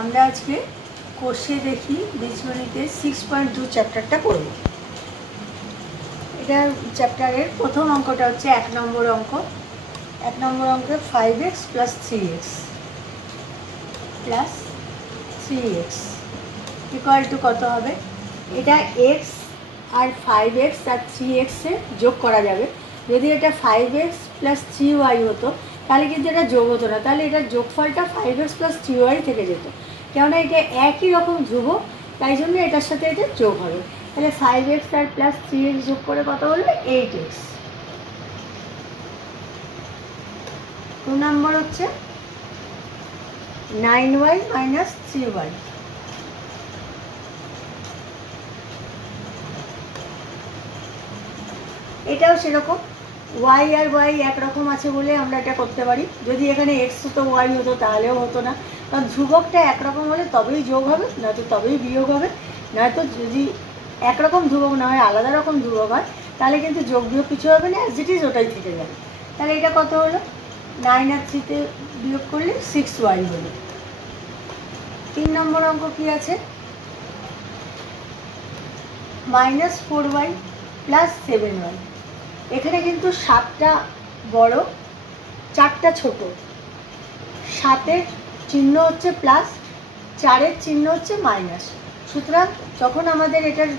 আমরা আজকে কোষে দেখি বীজগণিতে 6.2 চ্যাপ্টারটা করব। এটা চ্যাপ্টারের প্রথম অঙ্কটা হচ্ছে 1 নম্বর অঙ্ক। 1 নম্বর অঙ্কে 5x + 3x = কত হবে? এটা x আর 5x আর 3x এ যোগ করা যাবে। যদি এটা 5x + 3y হতো তাহলে কিন্তু এটা যোগ হতো না, তাহলে এটার যোগফলটা 5x + 3y থেকে যেত। কেননা এটা একই রকম ধ্রুবক, তাই জন্য এটার সাথে এটা যোগ হবে। তাহলে 5x আর +3x যোগ করে কত হলো? 8x। 2 নম্বর হচ্ছে 9y - 3y। এটাও সেরকম, y আর y একরকম আছে বলে আমরা এটা করতে পারি। যদি এখানে x হতো y হতো তাহলেও হতো না, কারণ ধ্রুবকটা একরকম হলে তবেই যোগ হবে, নয়তো তবেই বিয়োগ হবে। নয়তো যদি একরকম ধ্রুবক না হয়, আলাদা রকম ধ্রুবক হয়, তাহলে কিন্তু যোগ বিয়োগ কিছু হবে না, অ্যাজ ইট ইজ ওটাই থেকে যাবে। তাহলে এটা কত হলো? 9 আর 3 বিয়োগ করলে 6y হলো। 3 নম্বর অঙ্ক কি আছে? -4y + 7y। এখানে কিন্তু 7টা বড়, 4টা ছোট। 7-এর চিহ্ন হচ্ছে প্লাস, 4-এর চিহ্ন হচ্ছে মাইনাস। সুতরাং যখন আমাদের এটার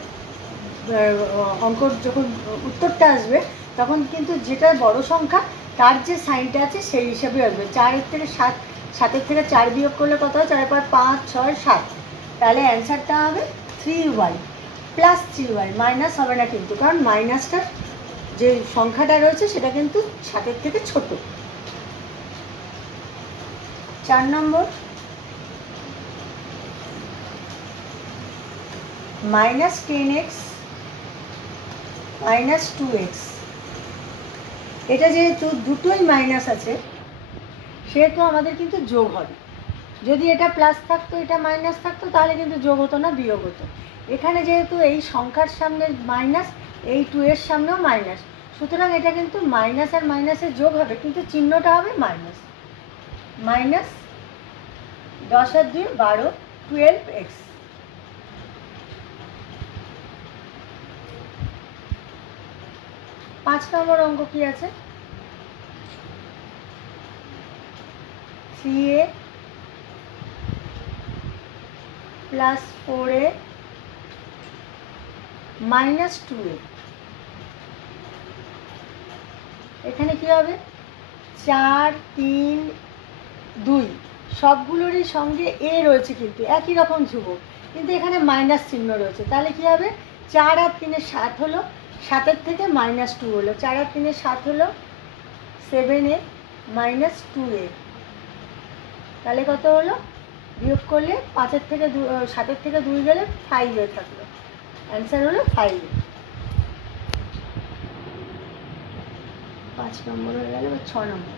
যখন উত্তরটা আসবে তখন কিন্তু যেটা বড় সংখ্যা তার যে সাইনটা আছে সেই হিসাবে আসবে। 4-এর থেকে 7-এর থেকে 4 বিয়োগ করলে কত হয়? 4 × 5 = 6 = 7। তাহলে অ্যান্সারটা হবে 3y + 3y। মাইনাস হবে না কিন্তু, কারণ মাইনাসটার যে সংখ্যাটা রয়েছে সেটা কিন্তু 7-এর থেকে ছোট। 4 নম্বর -10x - 2x। এটা যেহেতু দুটোই মাইনাস আছে সেহেতু আমাদের কিন্তু যোগ হবে। যদি এটা প্লাস থাকতো, এটা মাইনাস থাকতো, তাহলে কিন্তু যোগ হতো না, বিয়োগ হতো। এখানে যেহেতু এই সংখ্যার সামনে মাইনাস, এই 2 এর সামনেও মাইনাস, সুতরাং এটা কিন্তু মাইনাস আর মাইনাসের যোগ হবে, কিন্তু চিহ্নটা হবে মাইনাস। -10 আর 2 12, 12x। 5 নম্বর অঙ্ক কি আছে? 3a + 4a - 2a। এখানে কি হবে? 4, 3, 2 সবগুলোরই সঙ্গে এ রয়েছে, কিন্তু একই রকম ধ্রুবক, কিন্তু এখানে মাইনাস চিহ্ন রয়েছে। তাহলে কি হবে? 4 আর 3 7 হলো, 7-এর থেকে -2 হলো। 4 আর 3 7 হলো 7a - 2a। তাহলে কত হলো? বিয়োগ করলে 7-এর থেকে 2 গেলে 5a থাকলো। অ্যান্সার হলো 5a। 5 নম্বর হয়ে গেল। 6 নম্বর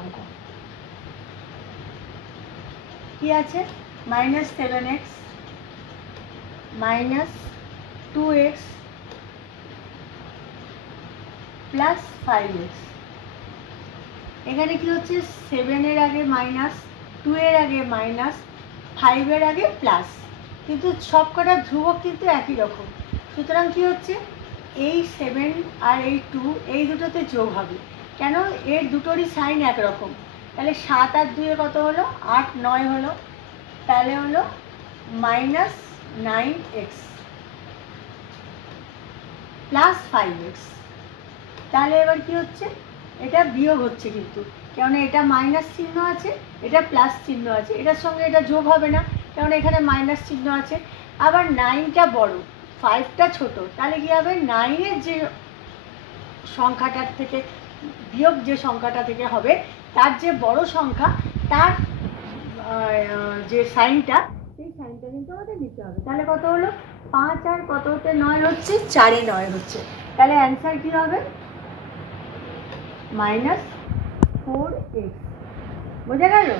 অঙ্ক কি আছে? -7x - 2x + 5x। এখানে কি হচ্ছে? 7-এর আগে মাইনাস, 2 এর আগে মাইনাস, 5-এর আগে প্লাস, কিন্তু সব কটা ধ্রুবক কিন্তু একই রকম। সুতরাং কি হচ্ছে? এই 7 আর এই 2 এই দুটোতে যোগ হবে, কেন? এর দুটোরই সাইন একরকম। তাহলে 7 আর 2 কত হলো? 8, 9 হলো। তাহলে হলো -9x + 5x। তাহলে এবার কি হচ্ছে? এটা বিয়োগ হচ্ছে কিন্তু, কেননা এটা মাইনাস চিহ্ন আছে, এটা প্লাস চিহ্ন আছে, এটার সঙ্গে এটা যোগ হবে না, কেননা এখানে মাইনাস চিহ্ন আছে। আবার 9টা বড়, 5টা ছোট। তাহলে কি হবে? 9-এর যে সংখ্যাটার থেকে বিয়োগ যে সংখ্যাটা থেকে হবে, তার যে বড় সংখ্যা তার যে সাইনটা, সেই সাইনটা কিন্তু আমাদের নিতে হবে। তাহলে কত হলো? 5 আর কত হতে 9 হচ্ছে? 4-এ 9 হচ্ছে। তাহলে অ্যান্সার কি হবে? -4x। বোঝা গেল?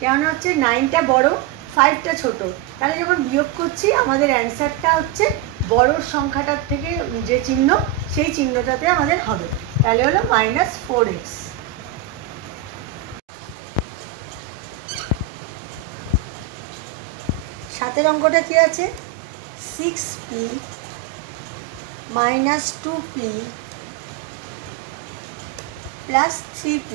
কেননা হচ্ছে 9টা বড়, 5টা ছোটো, তাহলে যখন বিয়োগ করছি আমাদের অ্যান্সারটা হচ্ছে বড় সংখ্যাটার থেকে যে চিহ্ন সেই চিহ্নটাতে আমাদের হবে, তাহলে হলো -4x। সাতের অঙ্কটা কি আছে? 6p - 2p + 3p।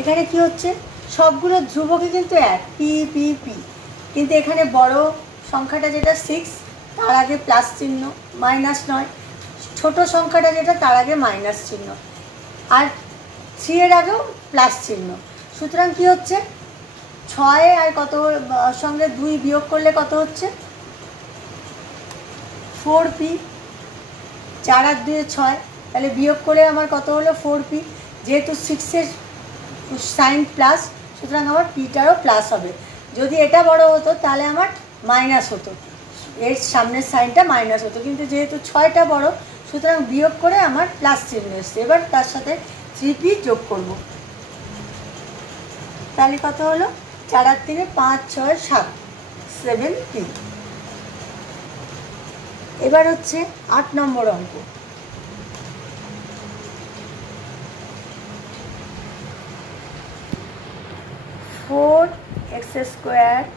এখানে কি হচ্ছে, সবগুলো ধ্রুবকই কিন্তু এক, পি পি পি, কিন্তু এখানে বড় সংখ্যাটা যেটা 6 তার আগে প্লাস চিহ্ন, মাইনাস নয়। ছোট সংখ্যাটা যেটা তার আগে মাইনাস চিহ্ন, আর 3 এর আগেও প্লাস চিহ্ন। সুতরাং কি হচ্ছে, 6 আর কত সঙ্গে 2 বিয়োগ করলে কত হচ্ছে? 4p। 4 আর 2 6, তাহলে বিয়োগ করে আমার কত হলো? 4p। যেহেতু 6-এর সাইন প্লাস, সুতরাং আমার পিটারও প্লাস হবে। যদি এটা বড় হতো তাহলে আমার মাইনাস হতো, এর সামনের সাইনটা মাইনাস হতো, কিন্তু যেহেতু 6টা বড় সুতরাং বিয়োগ করে আমার প্লাস চিহ্ন এসছে। এবার তার সাথে 3p যোগ করব, তাহলে কত হলো? 4 আর 3 5 6 7, 7p। এবার হচ্ছে 8 নম্বর অঙ্ক। Four x square -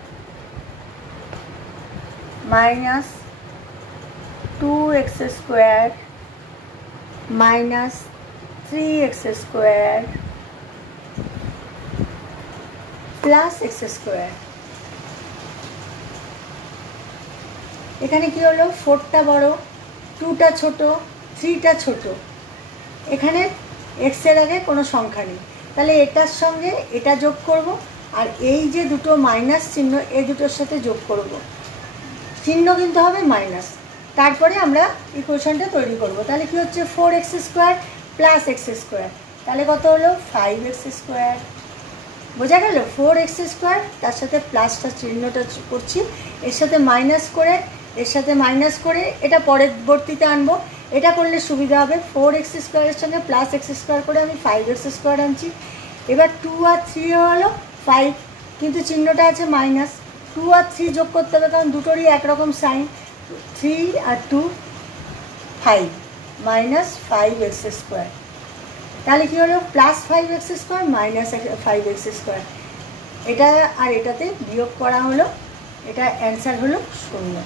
2x square -3x square plus x square. এখানে কি হলো, 4টা বড়, 2টা ছোট, 3টা ছোট। এখানে x এর আগে কোনো সংখ্যা নেই, তাহলে এটার সঙ্গে এটা যোগ করব, আর এই যে দুটো মাইনাস চিহ্ন এই দুটোর সাথে যোগ করব, চিহ্ন কিন্তু হবে মাইনাস। তারপরে আমরা ইকুয়েশনটা তৈরি করব। তাহলে কি হচ্ছে, 4x square plus x square, তাহলে কত হলো? 5x square. বোঝা গেল? 4x স্কোয়ার, তার সাথে প্লাসটা চিহ্নটা করছি, এর সাথে মাইনাস করে, এর সাথে মাইনাস করে, এটা পরবর্তীতে আনবো। এটা করলে সুবিধা হবে, 4x স্কোয়ারের সঙ্গে প্লাস x স্কোয়ার করে আমি 5x স্কোয়ার আনছি। এবার 2 আর 3 হলো 5, কিন্তু চিহ্নটা আছে মাইনাস। 2 আর 3 যোগ করতে হবে, কারণ দুটোরই একরকম সাইন। 3 আর 2 5 -5x স্কোয়ার, তাহলে কী হলো? Plus 5x square minus 5x square. এটা আর এটাতে বিয়োগ করা হলো, এটা অ্যান্সার হলো 0।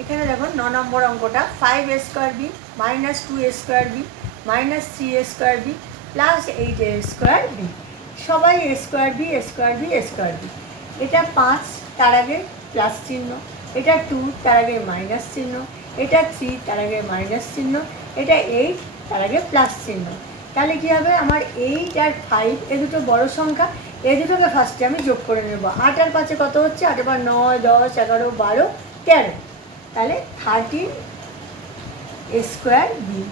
এখানে দেখো 9 নম্বর অঙ্কটা, 5a square b -2a square b -3a square b plus 8a square b. সবাই a square b a square b a square b. এটা 5, তার আগে প্লাস চিহ্ন, এটা 2, তার আগে মাইনাস চিহ্ন, এটা 3, তার আগে মাইনাস চিহ্ন, এটা 8, তার আগে প্লাস চিহ্ন। তাহলে কী হবে, আমার 8 আর 5 এ দুটো বড় সংখ্যা, এই দুটোকে ফার্স্টে আমি যোগ করে নেব। 8 আর 5-এ কত হচ্ছে? 8 বার 9 10 11 12 13, তাহলে 13a square b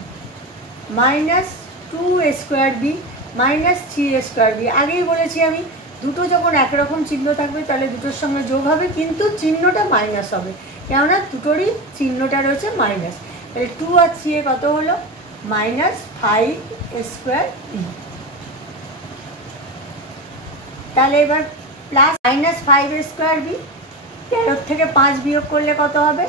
-2a square b -3a square b. আগেই বলেছি আমি, দুটো যখন একরকম চিহ্ন থাকবে তাহলে দুটোর সঙ্গে যোগ হবে, কিন্তু চিহ্নটা মাইনাস হবে, কেননা দুটোরই চিহ্নটা রয়েছে মাইনাস। তাহলে 2 আর 3 কত হলো? -5a square B. তাহলে এবার প্লাস -5a স্কোয়ার বি, 13 থেকে 5 বিয়োগ করলে কত হবে?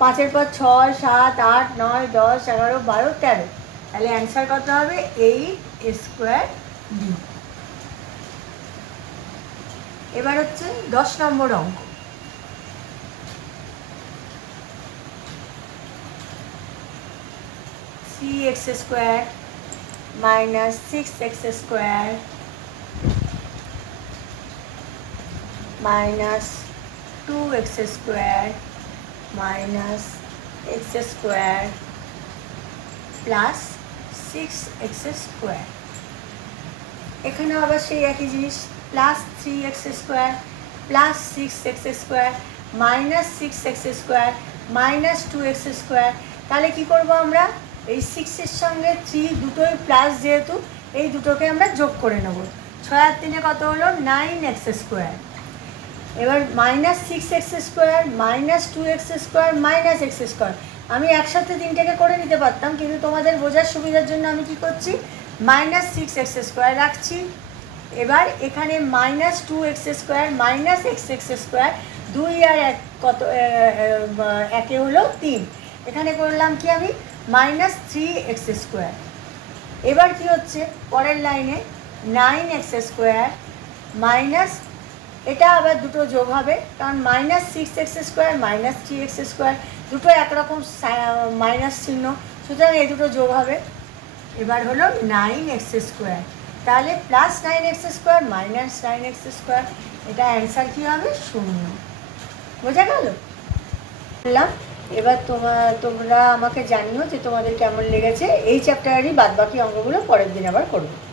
5-এর পর 6 7 8 9 10 11 12 13, তাহলে অ্যান্সার কত হবে? 8a square B. এবার হচ্ছে 10 নম্বর অঙ্ক। -3x square -6x square -2x square -x square plus 6x square. এখানে আবার সেই একই জিনিস, plus 3x square plus 6x square -6x square -2x square. তাহলে কী করবো আমরা? এই 6-এর সঙ্গে 3 দুটোই প্লাস, যেহেতু এই দুটোকে আমরা যোগ করে নেব। 6 আর 3 কত হলো? 9x square. এবার -6x square -2x square -x square, আমি একসাথে তিনটেকে করে নিতে পারতাম, কিন্তু তোমাদের বোঝার সুবিধার জন্য আমি কি করছি, -6x² রাখছি। এবার এখানে -2x² -x² 2 আর 1 কত, একে হলো 3, এখানে করলাম কি আমি -3x²। এবার কি হচ্ছে পরের লাইনে 9x² মাইনাস, এটা আবার দুটো যোগ হবে, কারণ -6x² -3x² দুটো একরকম মাইনাস চিহ্ন, সুতরাং এই দুটো যোগ হবে। এবার হলো 9x², তাহলে +9x² -9x², এটা অ্যান্সার কী হবে 0। বোঝা গেল? বললাম এবার তোমরা আমাকে জানিও যে তোমাদের কেমন লেগেছে। এই চ্যাপ্টারেরই বাদবাকি অঙ্কগুলো পরের দিন আবার করবো।